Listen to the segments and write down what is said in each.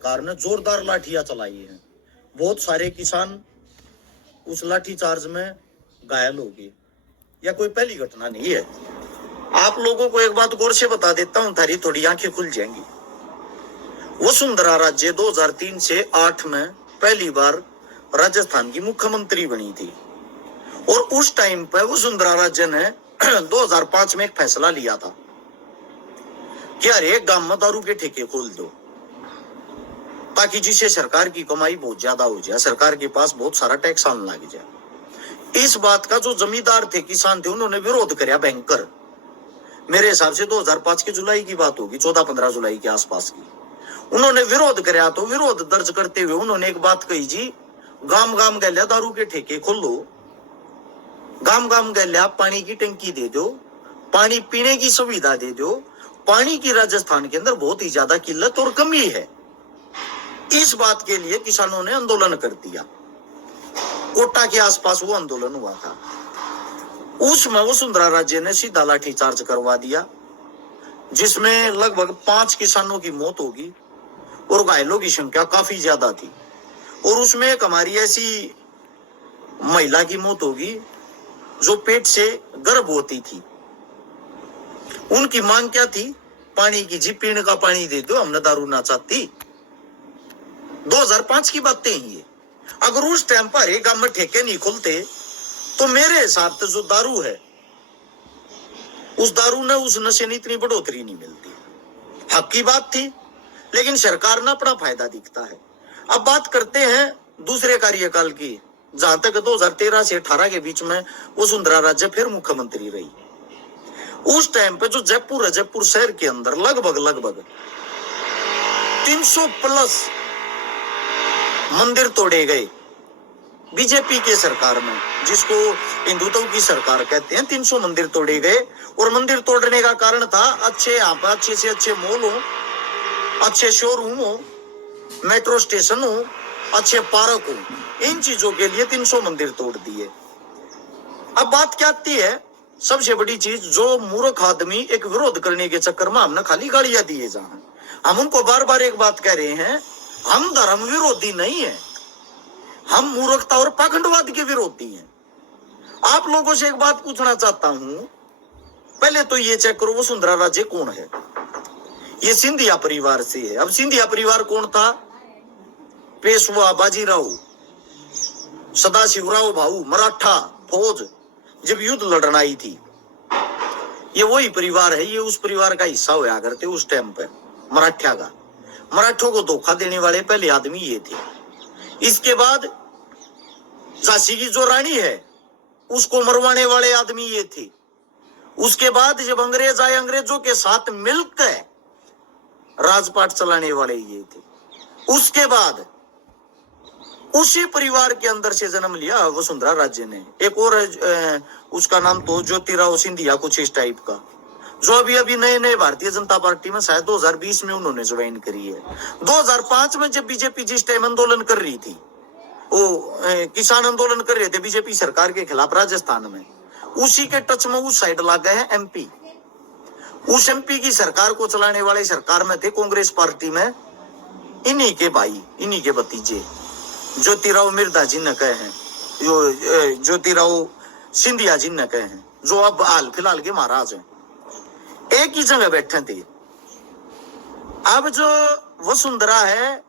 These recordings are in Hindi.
सरकार ने जोरदार लाठियां चलाई हैं। बहुत सारे किसान उस लाठी चार्ज में घायल हो गए। यह कोई पहली घटना नहीं है। आप लोगों को एक बात गौर से बता देता हूं, थारी थोड़ी आंखें खुल जाएंगी। वसुंधरा राजे 2003 से 8 में पहली बार राजस्थान की मुख्यमंत्री बनी थी और उस टाइम पर वसुंधरा राजे ने 2005 में एक फैसला लिया था कि हर एक गांव में दारू के ठेके खोल दो, ताकि जिससे सरकार की कमाई बहुत ज्यादा हो जाए, सरकार के पास बहुत सारा टैक्स आने लग जाए। इस बात का जो जमींदार थे, किसान थे, उन्होंने विरोध किया भयंकर। मेरे हिसाब से 2005 की जुलाई की बात होगी, 14-15 जुलाई के आसपास की। उन्होंने विरोध किया तो विरोध दर्ज करते हुए उन्होंने एक बात कही जी, गांव गांव गैल्या दारू के ठेके खोलो, गांव गांव गैल्या पानी की टंकी दे दो, पानी पीने की सुविधा दे दो। पानी की राजस्थान के अंदर बहुत ही ज्यादा किल्लत और कमी है। इस बात के लिए किसानों ने आंदोलन कर दिया। कोटा के आसपास वो आंदोलन हुआ था। उसमें वसुंधरा राजे ने सीधा लाठी चार्ज करवा दिया, जिसमें लगभग 5 किसानों की मौत होगी और घायलों की संख्या काफी ज्यादा थी। और उसमें एक हमारी ऐसी महिला की मौत होगी जो पेट से गर्भवती थी। उनकी मांग क्या थी? पानी की जी, पीने का पानी दे दो, हमने दारू ना चाहती। 2005 की बातें हैं ये। अगर उस टाइम पर एक गांव में ठेके नहीं खुलते तो मेरे हिसाब से जो दारू है, उस दारू ने, उस नशे ने इतनी बढ़ोतरी नहीं मिलती। हक की बात थी, लेकिन सरकार ना अपना फायदा दिखता है। अब बात करते हैं दूसरे कार्यकाल की, जहां तक 2013 से 18 के बीच में वसुंधरा राजे फिर मुख्यमंत्री रही। उस टाइम पे जो जयपुर है, जयपुर शहर के अंदर लगभग 300 प्लस मंदिर तोड़े गए बीजेपी के सरकार में, जिसको हिंदुत्व की सरकार कहते हैं। 300 मंदिर तोड़े गए और मंदिर तोड़ने का कारण था अच्छे से अच्छे मॉल हो, अच्छे शोरूम हो, मेट्रो स्टेशन हो, अच्छे पार्क हो। इन चीजों के लिए 300 मंदिर तोड़ दिए। अब बात क्या आती है, सबसे बड़ी चीज, जो मूर्ख आदमी एक विरोध करने के चक्कर में हमने खाली गालियां दिए जा रहे हैं। हम उनको बार बार एक बात कह रहे हैं, हम धर्म विरोधी नहीं है, हम मूर्खता और पाखंडवाद के विरोधी हैं। आप लोगों से एक बात पूछना चाहता हूं, पहले तो ये चेक करो वसुंधरा राजे कौन है। ये सिंधिया परिवार से है। अब सिंधिया परिवार कौन था? पेशवा बाजीराव, सदाशिवराव भाऊ, मराठा फौज जब युद्ध लड़ना आई थी, ये वही परिवार है। ये उस परिवार का हिस्सा हुआ करते उस टाइम पे, मराठा का। मराठों को धोखा देने वाले पहले आदमी ये थे। इसके बाद झांसी की जो रानी है उसको मरवाने वाले आदमी ये थे। उसके बाद जब अंग्रेज आए, अंग्रेजों के साथ मिलकर राजपाट चलाने वाले ये थे। उसके बाद उसी परिवार के अंदर से जन्म लिया वसुंधरा राजे ने। एक और उसका नाम तो ज्योतिराव सिंधिया, कुछ इस टाइप का, जो अभी नए भारतीय जनता पार्टी में शायद 2020 में उन्होंने ज्वाइन करी है। 2005 में जब बीजेपी जिस टाइम आंदोलन कर रही थी, वो किसान आंदोलन कर रहे थे बीजेपी सरकार के खिलाफ राजस्थान में, उसी के टच में उस साइड लग गए हैं एमपी। उस एमपी की सरकार को चलाने वाले सरकार में थे कांग्रेस पार्टी में इन्हीं के भाई, इन्हीं के भतीजे ज्योतिराव मिर्धा जी ने कहे हैं, ज्योतिराव सिंधिया जी ने कहे हैं, जो अब हाल फिलहाल के महाराज हैं। एक ही जगह बैठे थे। अब जो वसुंधरा है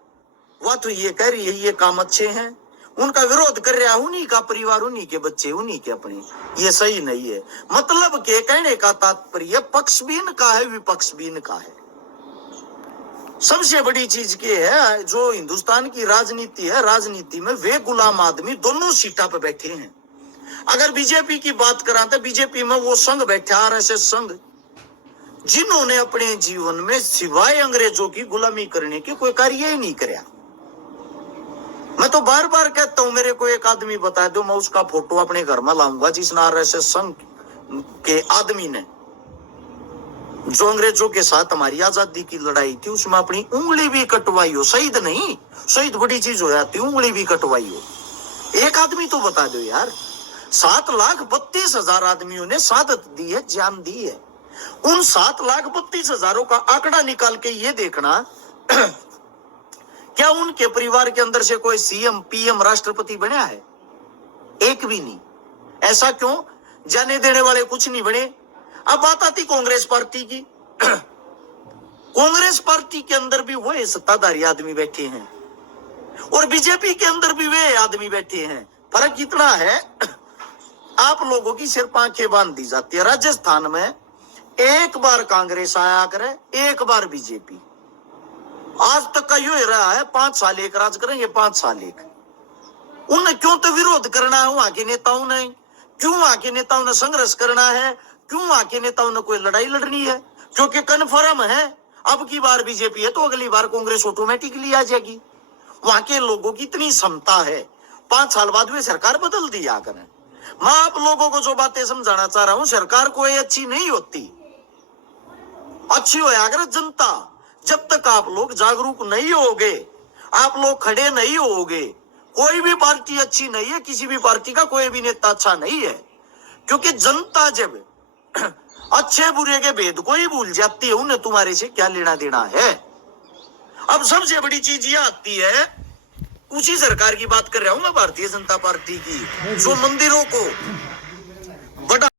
वह तो ये कह रही है ये काम अच्छे हैं, उनका विरोध कर रहा है उन्हीं का परिवार, उन्हीं के बच्चे, उन्हीं के अपने। ये सही नहीं है। मतलब के कहने का तात्पर्य पक्ष भी इनका है, विपक्ष भी इनका है। सबसे बड़ी चीज ये है, जो हिंदुस्तान की राजनीति है, राजनीति में वे गुलाम आदमी दोनों सीटा पे बैठे हैं। अगर बीजेपी की बात करा तो बीजेपी में वो संघ बैठे, आरएसएस संघ, जिन्होंने अपने जीवन में सिवाय अंग्रेजों की गुलामी करने के कोई कार्य ही नहीं किया। मैं तो बार बार कहता हूं, मेरे को एक आदमी बता दो, मैं उसका फोटो अपने घर में लाऊंगा जिसने आरएसएस संघ के आदमी ने, जो अंग्रेजों के साथ हमारी आजादी की लड़ाई थी, उसमें अपनी उंगली भी कटवाई हो। शहीद नहीं, शहीद बड़ी चीज हो जाती, उंगली भी कटवाई हो। एक आदमी तो बता दो यार। 7,32,000 आदमियों ने शहादत दी है, जान दी है। उन 7,32,000 का आंकड़ा निकाल के ये देखना उनके परिवार के अंदर से कोई सीएम पीएम राष्ट्रपति बना है? एक भी नहीं। ऐसा क्यों? जाने देने वाले कुछ नहीं बने। अब बात आती कांग्रेस पार्टी की। कांग्रेस पार्टी के अंदर भी वही सत्ताधारी आदमी बैठे हैं और बीजेपी के अंदर भी वे आदमी बैठे हैं। फर्क कितना है, आप लोगों की सिर्फ आंखें बांध दी जाती है। राजस्थान में एक बार कांग्रेस आया करे, एक बार बीजेपी। आज तक का यो रहा है, 5 साल एक राज करेंगे, 5 साल एक। उन्हें क्यों तो विरोध करना है वहां के नेताओं ने? क्यों वहां के नेताओं ने संघर्ष करना है? क्यों वहां के नेताओं ने कोई लड़ाई लड़नी है? क्योंकि कन्फर्म है अब की बार बीजेपी है तो अगली बार कांग्रेस ऑटोमेटिकली आ जाएगी। वहां के लोगों की इतनी क्षमता है, 5 साल बाद वे सरकार बदल दिया करें। मैं आप लोगों को जो बातें समझाना चाह रहा हूं, सरकार कोई अच्छी नहीं होती, अच्छी होया अगर जनता। जब तक आप लोग जागरूक नहीं होगे, आप लोग खड़े नहीं होगे, कोई भी पार्टी अच्छी नहीं है। किसी भी पार्टी का कोई भी नेता अच्छा नहीं है, क्योंकि जनता जब अच्छे बुरे के भेद को ही भूल जाती है, उन्हें तुम्हारे से क्या लेना देना है। अब सबसे बड़ी चीज ये आती है, उसी सरकार की बात कर रहा हूं मैं, भारतीय जनता पार्टी की, जो मंदिरों को बड़ा